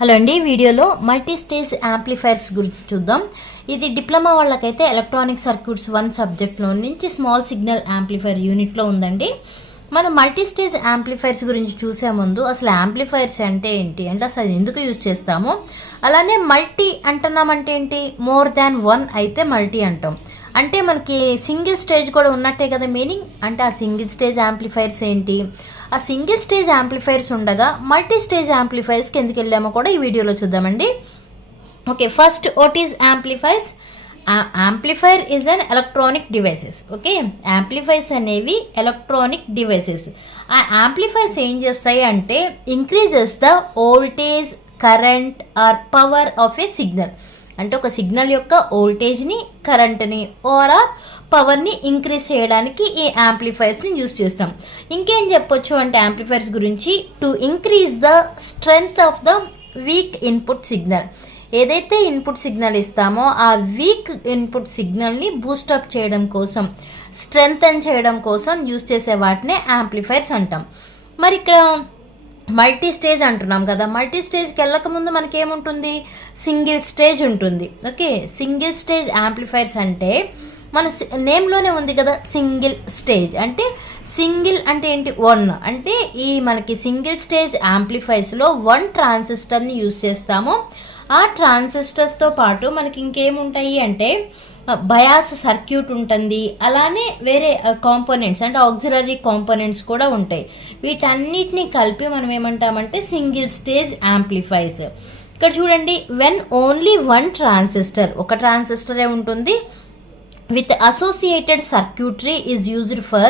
Hello అండి, వీడియోలో multistage amplifiers గురించి చూద్దాం. ఇది డిప్లొమా వాళ్ళకైతే ఎలక్ట్రానిక్ సర్క్యూట్స్ 1 సబ్జెక్ట్లో నుంచి స్మాల్ సిగ్నల్ యాంప్లిఫైర్ యూనిట్లో ఉందండి. మనం మల్టీస్టేజ్ యాంప్లిఫైర్స్ గురించి చూసే ముందు అసలు యాంప్లిఫైర్స్ అంటే ఏంటి, అంటే అసలు ఎందుకు యూజ్ చేస్తాము, అలానే మల్టీ అంటున్నామంటే ఏంటి, మోర్ దాన్ 1 అయితే మల్టీ అంటాం. అంటే మనకి సింగిల్ స్టేజ్ కూడా ఉన్నట్టే కదా మీనింగ్. అంటే ఆ సింగిల్ స్టేజ్ యాంప్లిఫైర్స్ ఏంటి, ఆ సింగిల్ స్టేజ్ యాంప్లిఫైర్స్ ఉండగా మల్టీ స్టేజ్ యాంప్లిఫైర్స్కి ఎందుకు వెళ్ళామో కూడా ఈ వీడియోలో చూద్దామండి. Okay, first what is amplifiers? Amplifier is an electronic devices. Okay, amplifiers అనేవి ఎలక్ట్రానిక్ డివైసెస్. ఆ యాంప్లిఫైర్స్ ఏం చేస్తాయి అంటే increases the voltage, current or power of a signal. అంటే ఒక సిగ్నల్ యొక్క వోల్టేజ్ని, కరెంట్ని ఆర్ పవర్ని ఇంక్రీజ్ చేయడానికి ఈ యాంప్లిఫైర్స్ని యూజ్ చేస్తాం. ఇంకేం చెప్పొచ్చు అంటే యాంప్లిఫైర్స్ గురించి, to increase the strength of the week input signal. ఏదైతే ఇన్పుట్ సిగ్నల్ ఇస్తామో ఆ వీక్ ఇన్పుట్ సిగ్నల్ని బూస్టప్ చేయడం కోసం, స్ట్రెంగ్తన్ చేయడం కోసం యూజ్ చేసే వాటినే యాంప్లిఫైర్స్ అంటాం. మరి ఇక్కడ మల్టీ స్టేజ్ అంటున్నాం కదా, మల్టీ స్టేజ్కి వెళ్ళకముందు మనకి ఏముంటుంది, సింగిల్ స్టేజ్ ఉంటుంది. ఓకే, సింగిల్ స్టేజ్ యాంప్లిఫైర్స్ అంటే మన నేమ్లోనే ఉంది కదా సింగిల్ స్టేజ్. అంటే సింగిల్ అంటే ఏంటి, 1. అంటే ఈ మనకి సింగిల్ స్టేజ్ యాంప్లిఫైర్స్లో 1 ట్రాన్సిస్టర్ని యూజ్ చేస్తాము. ఆ ట్రాన్సిస్టర్స్తో పాటు మనకి ఇంకేముంటాయి అంటే బయాస్ సర్క్యూట్ ఉంటుంది, అలానే వేరే కాంపోనెంట్స్ అంటే ఆక్సిలరీ కాంపోనెంట్స్ కూడా ఉంటాయి. వీటన్నిటిని కలిపి మనం ఏమంటామంటే సింగిల్ స్టేజ్ యాంప్లిఫైర్స్. ఇక్కడ చూడండి, వెన్ ఓన్లీ 1 ట్రాన్సిస్టర్, ఒక ట్రాన్సిస్టరే ఉంటుంది, with associated circuitry is used for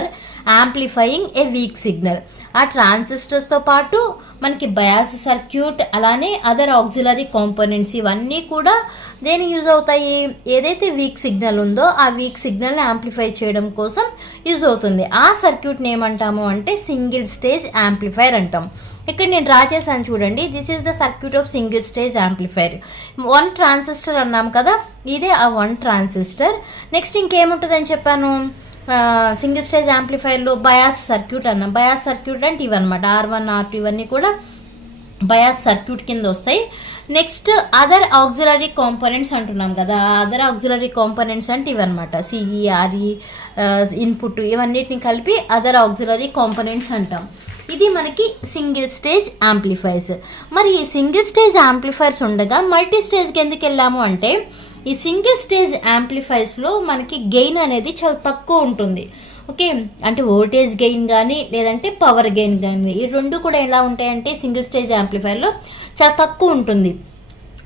amplifying a weak signal. ఆ ట్రాన్సిస్టర్స్తో పాటు మనకి బయాస్ సర్క్యూట్, అలానే అదర్ ఆక్సిలరీ కాంపోనెంట్స్, ఇవన్నీ కూడా దేని యూజ్ అవుతాయి, ఏదైతే వీక్ సిగ్నల్ ఉందో ఆ వీక్ సిగ్నల్ని యాంప్లిఫై చేయడం కోసం యూజ్ అవుతుంది. ఆ సర్క్యూట్ని ఏమంటాము అంటే సింగిల్ స్టేజ్ యాంప్లిఫైర్ అంటాం. ఇక్కడ నేను డ్రా చేశాను చూడండి, this is the circuit off single stage amplifier. 1 transistor అన్నాం కదా, ఇదే ఆ 1 ట్రాన్సిస్టర్. నెక్స్ట్ ఇంకేముంటుందని చెప్పాను, సింగిల్ స్టేజ్ యాంప్లిఫైర్లో బయాస్ సర్క్యూట్ అన్నాం. బయాస్ సర్క్యూట్ అంటే ఇవన్నమాట, R1 R2 ఇవన్నీ కూడా బయాస్ సర్క్యూట్ కింద వస్తాయి. నెక్స్ట్ అదర్ ఆక్సిలరీ కాంపోనెంట్స్ అంటున్నాం కదా, అదర్ ఆక్సిలరీ కాంపోనెంట్స్ అంటే ఇవన్నమాట, CE RE ఇన్పుట్, ఇవన్నిటిని కలిపి అదర్ ఆక్సిలరీ కాంపోనెంట్స్ అంటాం. ఇది మనకి సింగిల్ స్టేజ్ యాంప్లిఫైర్స్. మరి ఈ సింగిల్ స్టేజ్ యాంప్లిఫైర్స్ ఉండగా మల్టీ స్టేజ్కి ఎందుకు వెళ్ళాము అంటే ఈ సింగిల్ స్టేజ్ యాంప్లిఫైర్స్లో మనకి గెయిన్ అనేది చాలా తక్కువ ఉంటుంది. ఓకే, అంటే వోల్టేజ్ గెయిన్ కానీ లేదంటే పవర్ గెయిన్ కానీ, ఈ రెండు కూడా ఎలా ఉంటాయంటే సింగిల్ స్టేజ్ యాంప్లిఫైర్లో చాలా తక్కువ ఉంటుంది.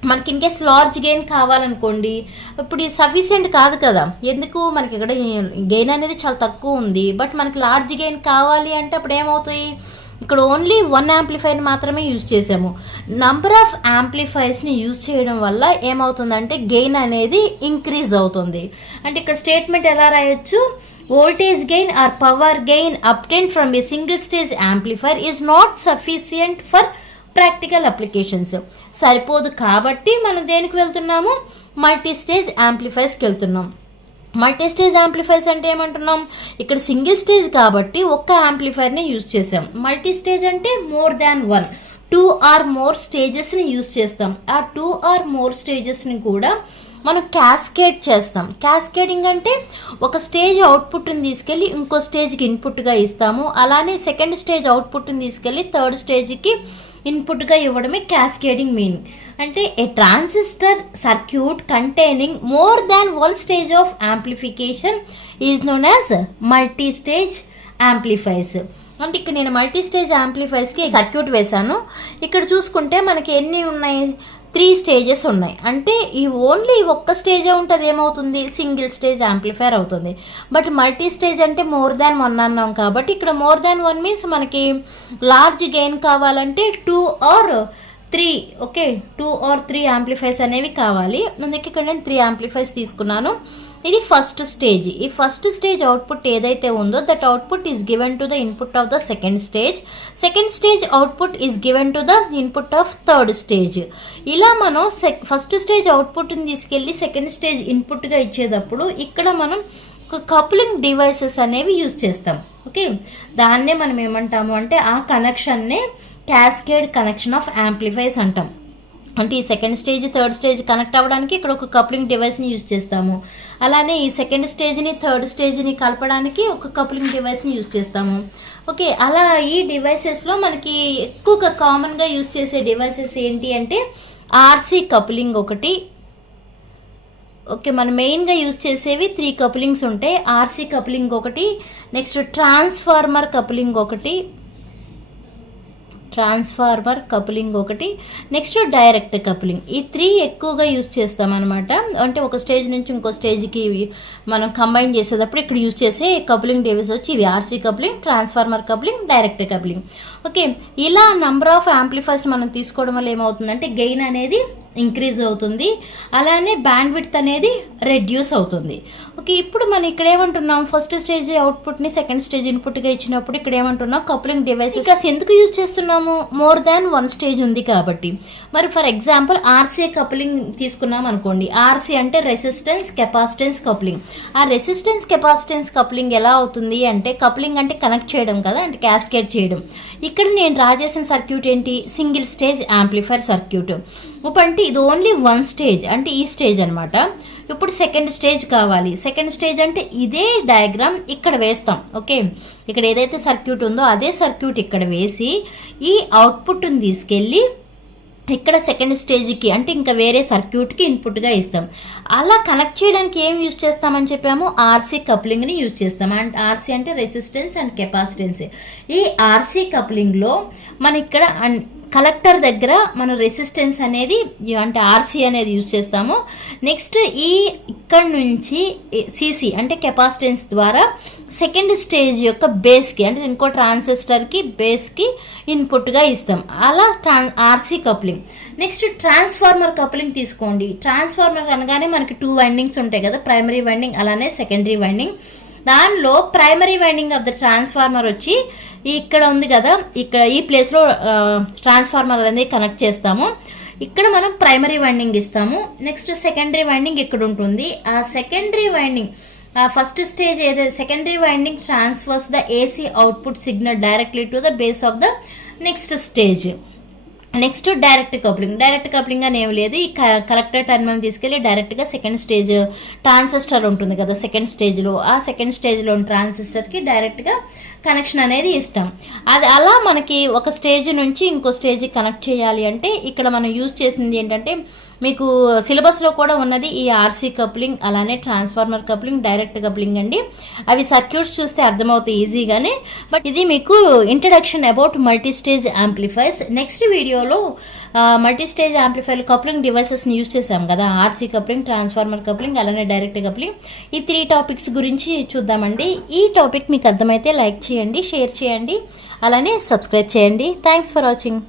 మనకి ఇన్కేస్ లార్జ్ గెయిన్ కావాలనుకోండి, ఇప్పుడు ఇది సఫిషియెంట్ కాదు కదా, ఎందుకు మనకి ఇక్కడ గెయిన్ అనేది చాలా తక్కువ ఉంది, బట్ మనకి లార్జ్ గెయిన్ కావాలి అంటే అప్పుడు ఏమవుతాయి, ఇక్కడ ఓన్లీ 1 యాంప్లిఫైర్ మాత్రమే యూజ్ చేసాము. నంబర్ ఆఫ్ యాంప్లిఫైర్స్ని యూజ్ చేయడం వల్ల ఏమవుతుందంటే గెయిన్ అనేది ఇంక్రీజ్ అవుతుంది. అంటే ఇక్కడ స్టేట్మెంట్ ఎలా రాయొచ్చు, voltage gain or power gain obtained from a single stage amplifier is not sufficient for practical applications. సరిపోదు కాబట్టి మనం దేనికి వెళ్తున్నాము, మల్టీ స్టేజ్ యాంప్లిఫైర్స్కి వెళ్తున్నాం. మల్టీ స్టేజ్ యాంప్లిఫైర్స్ అంటే ఏమంటున్నాం, ఇక్కడ సింగిల్ స్టేజ్ కాబట్టి ఒక్క యాంప్లిఫైర్ని యూజ్ చేసాం. మల్టీ స్టేజ్ అంటే మోర్ దాన్ 1, 2 ఆర్ మోర్ స్టేజెస్ని యూజ్ చేస్తాం. ఆ 2 ఆర్ మోర్ స్టేజెస్ని కూడా మనం క్యాస్కేడ్ చేస్తాం. క్యాస్కేడింగ్ అంటే ఒక స్టేజ్ అవుట్పుట్ని తీసుకెళ్ళి ఇంకో స్టేజ్కి ఇన్పుట్గా ఇస్తాము, అలానే సెకండ్ స్టేజ్ అవుట్పుట్ని తీసుకెళ్ళి థర్డ్ స్టేజ్కి ఇన్పుట్గా ఇవ్వడమే క్యాస్కేడింగ్ మీనింగ్. అంటే a transistor circuit containing more than 1 stage of amplification is known as multi stage amplifiers. అంటే ఇక్కడ నేను మల్టీ స్టేజ్ యాంప్లిఫైర్స్కి సర్క్యూట్ వేశాను. ఇక్కడ చూసుకుంటే మనకి ఎన్ని ఉన్నాయి, 3 స్టేజెస్ ఉన్నాయి. అంటే ఈ ఓన్లీ ఒక్క స్టేజే ఉంటుంది, ఏమవుతుంది, సింగిల్ స్టేజ్ యాంప్లిఫైర్ అవుతుంది. బట్ మల్టీ స్టేజ్ అంటే మోర్ దాన్ 1 అన్నాం కాబట్టి ఇక్కడ మోర్ దాన్ 1 మీన్స్ మనకి లార్జ్ గెయిన్ కావాలంటే 2 ఆర్ 3. ఓకే, 2 ఆర్ 3 యాంప్లిఫైర్స్ అనేవి కావాలి. అందుకే ఇక్కడ నేను 3 యాంప్లిఫైర్స్ తీసుకున్నాను. ఇది ఫస్ట్ స్టేజ్. ఈ ఫస్ట్ స్టేజ్ అవుట్పుట్ ఏదైతే ఉందో that output is given to the input of the second stage. Second stage output is given to the input of third stage. ఇలా మనం ఫస్ట్ స్టేజ్ అవుట్పుట్ని తీసుకెళ్ళి సెకండ్ స్టేజ్ ఇన్పుట్గా ఇచ్చేటప్పుడు ఇక్కడ మనం కప్లింగ్ డివైసెస్ అనేవి యూజ్ చేస్తాం. ఓకే, దాన్నే మనం ఏమంటాము అంటే ఆ కనెక్షన్నే క్యాస్కేడ్ కనెక్షన్ ఆఫ్ యాంప్లిఫైర్స్ అంటాం. అంటే ఈ second stage third stage connect అవ్వడానికి ఇక్కడ ఒక కప్లింగ్ డివైస్ని యూజ్ చేస్తాము. అలానే ఈ సెకండ్ స్టేజ్ని థర్డ్ స్టేజ్ని కలపడానికి ఒక కప్లింగ్ డివైస్ని యూజ్ చేస్తాము. ఓకే, అలా ఈ డివైసెస్లో మనకి ఎక్కువగా కామన్గా యూజ్ చేసే డివైసెస్ ఏంటి అంటే ఆర్సీ కప్లింగ్ ఒకటి. ఓకే, మనం మెయిన్గా యూజ్ చేసేవి 3 కప్లింగ్స్ ఉంటాయి. ఆర్సీ కప్లింగ్ ఒకటి, నెక్స్ట్ ట్రాన్స్ఫార్మర్ కప్లింగ్ ఒకటి, నెక్స్ట్ డైరెక్ట్ కప్లింగ్. ఈ 3 ఎక్కువగా యూజ్ చేస్తాం అనమాట. అంటే ఒక స్టేజ్ నుంచి ఇంకో స్టేజ్కి మనం కంబైన్ చేసేటప్పుడు ఇక్కడ యూజ్ చేసే కప్లింగ్ డివైస్ వచ్చి ఇవి RC coupling, transformer coupling, direct coupling. Okay, ఇలా నంబర్ ఆఫ్ యాంప్లిఫైర్స్ మనం తీసుకోవడం వల్ల ఏమవుతుందంటే గెయిన్ అనేది ఇంక్రీజ్ అవుతుంది, అలానే బ్యాండ్ విడ్త్ అనేది రెడ్యూస్ అవుతుంది. ఓకే, ఇప్పుడు మనం ఇక్కడ ఏమంటున్నాం, ఫస్ట్ స్టేజ్ అవుట్పుట్ని సెకండ్ స్టేజ్ ఇన్పుట్గా ఇచ్చినప్పుడు ఇక్కడ ఏమంటున్నాం కప్లింగ్ డివైసెస్ అసలు ఎందుకు యూజ్ చేస్తున్నాము, మోర్ దాన్ 1 స్టేజ్ ఉంది కాబట్టి. మరి ఫర్ ఎగ్జాంపుల్ ఆర్సీ కప్లింగ్ తీసుకున్నాం అనుకోండి. ఆర్సీ అంటే రెసిస్టెన్స్ కెపాసిటెన్స్ కప్లింగ్. ఆ రెసిస్టెన్స్ కెపాసిటెన్స్ కప్లింగ్ ఎలా అవుతుంది అంటే, కప్లింగ్ అంటే కనెక్ట్ చేయడం కదా, అంటే క్యాస్కేడ్ చేయడం. ఇక్కడ నేను డ్రా చేసిన సర్క్యూట్ ఏంటి, సింగిల్ స్టేజ్ యాంప్లిఫైర్ సర్క్యూట్. ఇప్పుడు అంటే ఇది ఓన్లీ 1 స్టేజ్, అంటే ఈ స్టేజ్ అనమాట. ఇప్పుడు సెకండ్ స్టేజ్ కావాలి. సెకండ్ స్టేజ్ అంటే ఇదే డయాగ్రామ్ ఇక్కడ వేస్తాం. ఓకే, ఇక్కడ ఏదైతే సర్క్యూట్ ఉందో అదే సర్క్యూట్ ఇక్కడ వేసి ఈ అవుట్పుట్ని తీసుకెళ్ళి ఇక్కడ సెకండ్ స్టేజ్కి అంటే ఇంకా వేరే సర్క్యూట్కి ఇన్పుట్గా ఇస్తాం. అలా కనెక్ట్ చేయడానికి ఏం యూజ్ చేస్తామని చెప్పాము, ఆర్సీ కప్లింగ్ని యూజ్ చేస్తాం. అండ్ ఆర్సీ అంటే రెసిస్టెన్స్ అండ్ కెపాసిటెన్స్. ఈ ఆర్సీ కప్లింగ్లో మన ఇక్కడ కలెక్టర్ దగ్గర మన రెసిస్టెన్స్ అనేది అంటే ఆర్సీ అనేది యూజ్ చేస్తాము. నెక్స్ట్ ఇక్కడ నుంచి సిసి అంటే కెపాసిటెన్స్ ద్వారా సెకండ్ స్టేజ్ యొక్క బేస్కి అంటే ఇంకో ట్రాన్సిస్టర్కి బేస్కి ఇన్పుట్గా ఇస్తాం. అలా RC coupling. Next transformer coupling తీసుకోండి. ట్రాన్స్ఫార్మర్ అనగానే మనకి 2 వైండింగ్స్ ఉంటాయి కదా, ప్రైమరీ వైండింగ్ అలానే సెకండరీ వైండింగ్. దానిలో primary winding of the transformer వచ్చి ఇక్కడ ఉంది కదా, ఇక్కడ ఈ ప్లేస్లో ట్రాన్స్ఫార్మర్ అనేది కనెక్ట్ చేస్తాము. ఇక్కడ మనం ప్రైమరీ వైండింగ్ ఇస్తాము. నెక్స్ట్ సెకండరీ వైండింగ్ ఇక్కడ ఉంటుంది. ఆ సెకండరీ వైండింగ్ ఫస్ట్ స్టేజ్ ఏదైతే secondary winding transfers the AC output signal directly to the base of the next stage. Next direct coupling అని ఏం లేదు. ఈ కలెక్టర్ టర్మినల్ తీసుకెళ్ళి డైరెక్ట్గా సెకండ్ స్టేజ్ ట్రాన్సిస్టర్ ఉంటుంది కదా సెకండ్ స్టేజ్లో, ఆ సెకండ్ స్టేజ్లో ట్రాన్సిస్టర్కి డైరెక్ట్గా కనెక్షన్ అనేది ఇస్తాం. అది అలా మనకి ఒక స్టేజ్ నుంచి ఇంకో స్టేజ్కి కనెక్ట్ చేయాలి అంటే ఇక్కడ మనం యూజ్ చేసింది ఏంటంటే, మీకు సిలబస్లో కూడా ఉన్నది ఈ ఆర్సీ కప్లింగ్, అలానే ట్రాన్స్ఫార్మర్ కప్లింగ్, డైరెక్ట్ కప్లింగ్ అండి. అవి సర్క్యూట్స్ చూస్తే అర్థమవుతాయి ఈజీగానే. బట్ ఇది మీకు introduction about multistage amplifiers. Next వీడియోలో మల్టీస్టేజ్ యాంప్లిఫైర్ కప్లింగ్ డివైసెస్ని యూజ్ చేసాం కదా, ఆర్సీ కప్లింగ్, ట్రాన్స్ఫార్మర్ కప్లింగ్, అలానే డైరెక్ట్ కప్లింగ్, ఈ 3 టాపిక్స్ గురించి చూద్దామండి. ఈ టాపిక్ మీకు అర్థమైతే లైక్ చేయండి, షేర్ చేయండి, అలానే సబ్స్క్రైబ్ చేయండి. Thanks for watching.